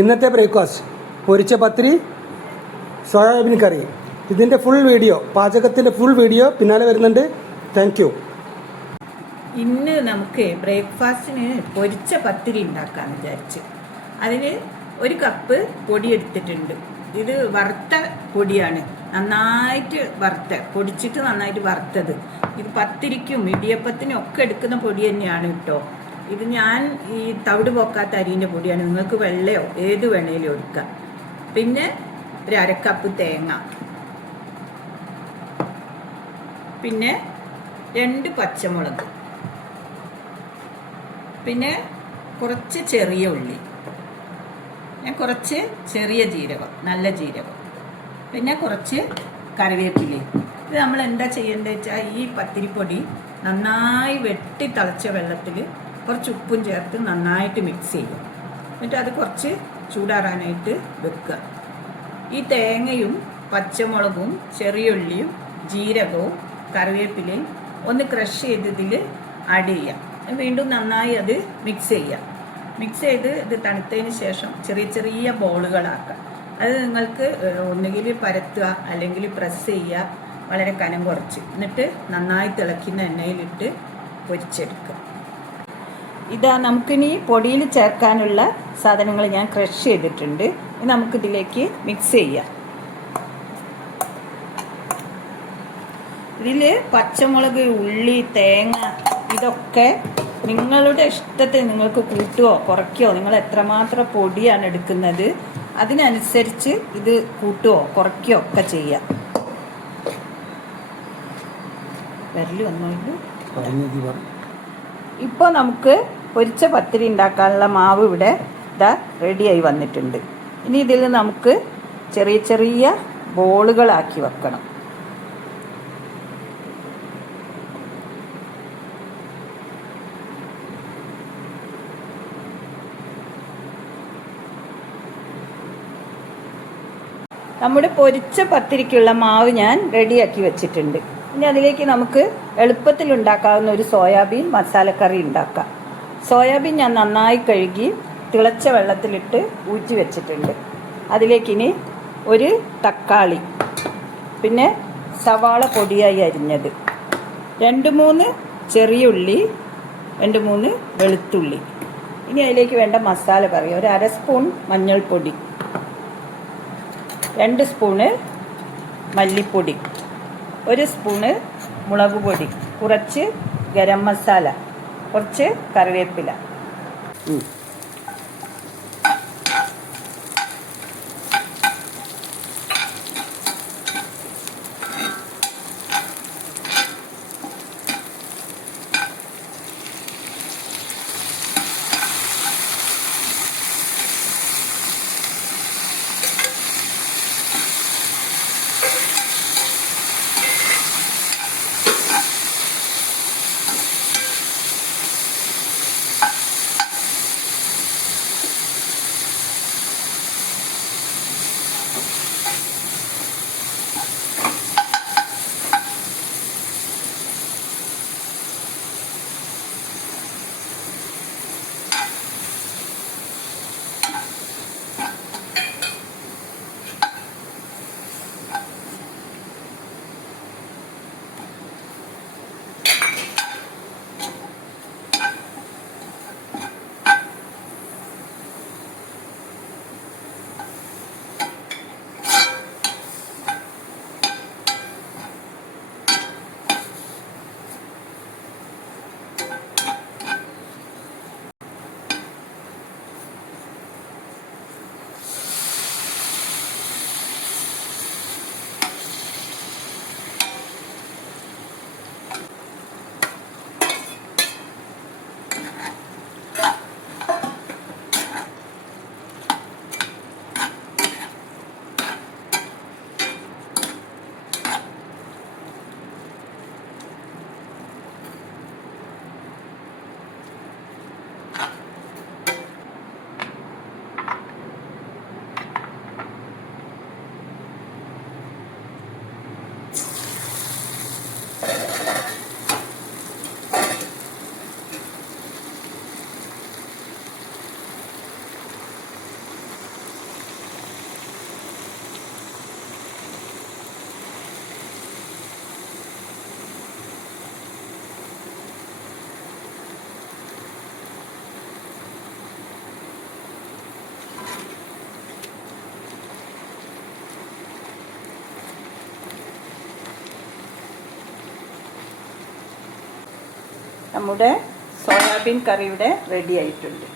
ഇന്നത്തെ ബ്രേക്ക്ഫാസ്റ്റ് പൊരിച്ച പത്തിരി, സോയാബീൻ കറി. ഇതിൻ്റെ ഫുൾ വീഡിയോ, പാചകത്തിൻ്റെ ഫുൾ വീഡിയോ പിന്നാലെ വരുന്നുണ്ട്. Thank you. ഇന്ന് നമുക്ക് ബ്രേക്ക്ഫാസ്റ്റിന് പൊരിച്ച പത്തിരി ഉണ്ടാക്കാമെന്ന് വിചാരിച്ച്. അതിന് 1 കപ്പ് പൊടി എടുത്തിട്ടുണ്ട്. ഇത് വറുത്ത പൊടിയാണ്, നന്നായിട്ട് പൊടിച്ചിട്ട് നന്നായിട്ട് വറുത്തത്. ഇത് പത്തിരിക്കും ഇടിയപ്പത്തിനും ഒക്കെ എടുക്കുന്ന പൊടി തന്നെയാണ് കേട്ടോ. ഇത് ഞാൻ ഈ തവിട് പോക്കാത്ത അരിൻ്റെ പൊടിയാണ്. നിങ്ങൾക്ക് വെള്ളയോ ഏത് വേണേലും എടുക്കാം. പിന്നെ 1/2 കപ്പ് തേങ്ങ, പിന്നെ 2 പച്ചമുളക്, പിന്നെ കുറച്ച് ചെറിയ ഉള്ളി, പിന്നെ കുറച്ച് ചെറിയ ജീരകം, നല്ല ജീരകം, പിന്നെ കുറച്ച് കറിവേപ്പിലയും. ഇത് നമ്മൾ എന്താ ചെയ്യേണ്ടത് വെച്ചാൽ ഈ പത്തിരിപ്പൊടി നന്നായി വെട്ടി തിളച്ച വെള്ളത്തിൽ കുറച്ച് ഉപ്പും ചേർത്ത് നന്നായിട്ട് മിക്സ് ചെയ്യും. എന്നിട്ട് അത് കുറച്ച് ചൂടാറാനായിട്ട് വെക്കുക. ഈ തേങ്ങയും പച്ചമുളകും ചെറിയുള്ളിയും ജീരകവും കറിവേപ്പിലയും ഒന്ന് ക്രഷ് ചെയ്തതിൽ ആഡ് ചെയ്യാം. വീണ്ടും നന്നായി അത് മിക്സ് ചെയ്യാം. മിക്സ് ചെയ്ത് ഇത് തണുത്തതിന് ശേഷം ചെറിയ ചെറിയ ബോളുകളാക്കാം. അത് നിങ്ങൾക്ക് ഒന്നുകിൽ പരത്തുക അല്ലെങ്കിൽ പ്രസ് ചെയ്യുക, വളരെ കനം കുറച്ച്. എന്നിട്ട് നന്നായി തിളയ്ക്കുന്ന എണ്ണയിലിട്ട് പൊരിച്ചെടുക്കുക. ഇതാ നമുക്കിനി പൊടിയിൽ ചേർക്കാനുള്ള സാധനങ്ങൾ ഞാൻ ക്രഷ് ചെയ്തിട്ടുണ്ട്. നമുക്കിതിലേക്ക് മിക്സ് ചെയ്യാം. ഇതിൽ പച്ചമുളക്, ഉള്ളി, തേങ്ങ ഇതൊക്കെ നിങ്ങളുടെ ഇഷ്ടത്തിന് നിങ്ങൾക്ക് കൂട്ടുകയോ കുറയ്ക്കുകയോ, നിങ്ങൾ എത്രമാത്രം പൊടിയാണ് എടുക്കുന്നത് അതിനനുസരിച്ച് ഇത് കൂട്ടുകയോ കുറയ്ക്കുകയോ ഒക്കെ ചെയ്യാം. വരല് വന്നോളൂ. ഇപ്പോൾ നമുക്ക് പൊരിച്ച പത്തിരി ഉണ്ടാക്കാനുള്ള മാവ് ഇവിടെ ഇതാ റെഡിയായി വന്നിട്ടുണ്ട്. ഇനി ഇതിൽ നമുക്ക് ചെറിയ ചെറിയ ബോളുകളാക്കി വെക്കണം. നമ്മുടെ പൊരിച്ച പത്തിരിക്കുള്ള മാവ് ഞാൻ റെഡിയാക്കി വെച്ചിട്ടുണ്ട്. ഇനി അതിലേക്ക് നമുക്ക് എളുപ്പത്തിൽ ഉണ്ടാക്കാവുന്ന ഒരു സോയാബീൻ മസാലക്കറി ഉണ്ടാക്കാം. സോയാബീൻ ഞാൻ നന്നായി കഴുകി തിളച്ച വെള്ളത്തിലിട്ട് ഊറ്റി വെച്ചിട്ടുണ്ട്. അതിലേക്കിനി 1 തക്കാളി, പിന്നെ സവാള പൊടിയായി അരിഞ്ഞത്, 2-3 ചെറിയ ഉള്ളി, 2-3 വെളുത്തുള്ളി. ഇനി അതിലേക്ക് വേണ്ട മസാല പറയാം. 1/2 സ്പൂൺ മഞ്ഞൾപ്പൊടി, 2 സ്പൂണ് മല്ലിപ്പൊടി, 1 സ്പൂണ് മുളക് പൊടി, കുറച്ച് ഗരം മസാല, കുറച്ച് കറിവേപ്പില. നമ്മുടെ സോയാബീൻ കറി ഇവിടെ റെഡി ആയിട്ടുണ്ട്.